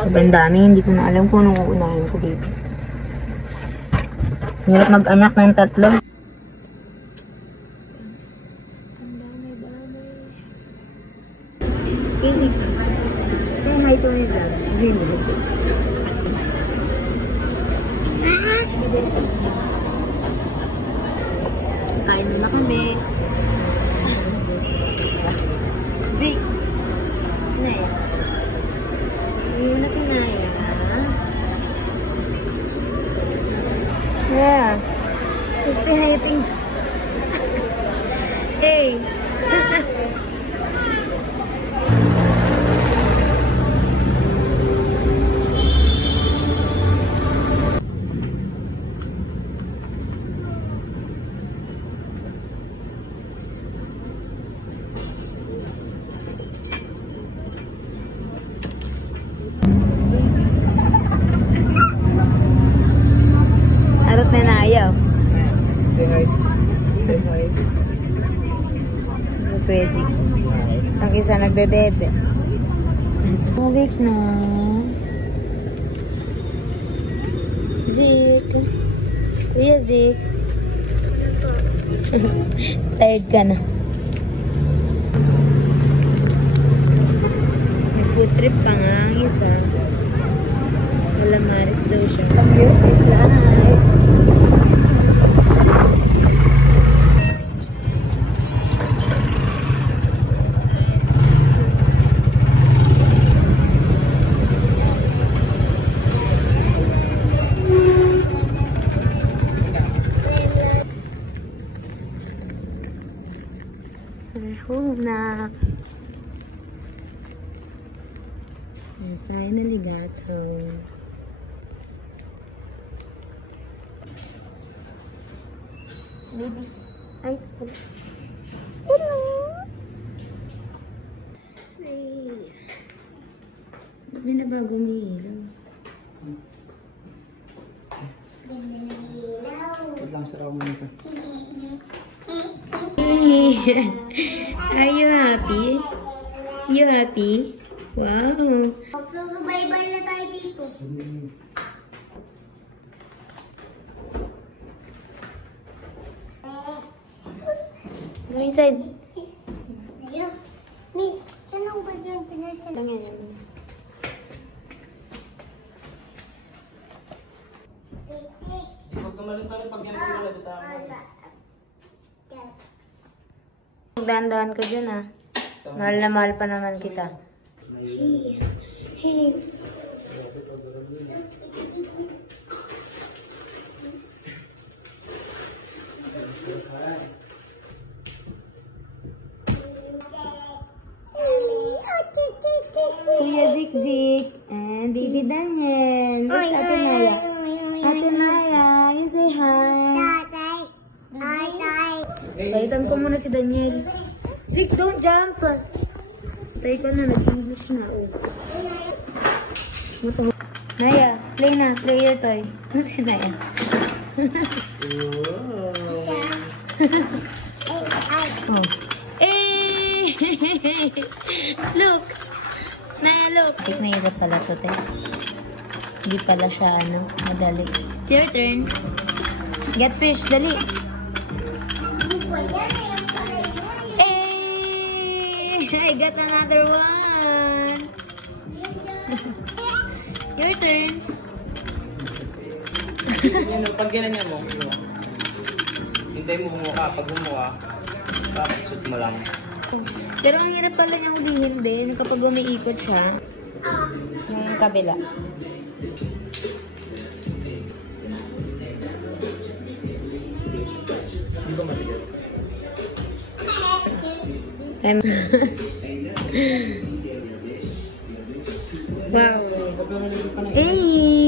Sobrang dami, hindi ko na alam kung anong uunahin ko dito. Hirap mag-anak ng 3. Easy. Say hi to my dad. Kain na kami. Zeke. Naya. Hindi na si Naya. Yeah. He's behaving. Hey. Arot na naayaw. Say hi. Say hi. Crazy. Ang isa nagdedede. Awake na. Zeke. Kuya Zeke. Tired ka na. Nag-food trip pa nga ang isa. Wala maris daw siya. Come here, please light. Home na. Finally got home. Baby. Ay, hello. Ay. Hindi na bago umiilaw. Wait lang, saraw mo nito. Are you happy? You happy? Wow. Susubaybay na tayo dito. Go inside. Ayun. Mi, saan ang ba dyan? Tinasal. Lang yan. Pag tumalon tayo, pag yan sila dito tayo. Dahan-dahan ka dyan ah. Mahal na mahal pa naman kita. Kuya Zik Zik and baby Daniel. Yes, Ate Naya. Ate Naya, you say hi. Palitan ko muna si Daniel. Zik, don't jump. Patay ko na, nag-English na. Oh. Naya, play na. Play your toy. Ano si Naya? Oh. Eh! Look! Naya, look! Ito mahirap pala ito, te. Hindi pala siya, madali. It's your turn. Get fish, dali. I got another one. Your turn. Yan, pag ganyan mo, hintay mo mukha. Pag mukha, tapos shoot mo lang. Pero ang hirap pala niyang ulihin din kapag umiikot siya. Yung kabila. Hindi ba matigas? Wow. Hey!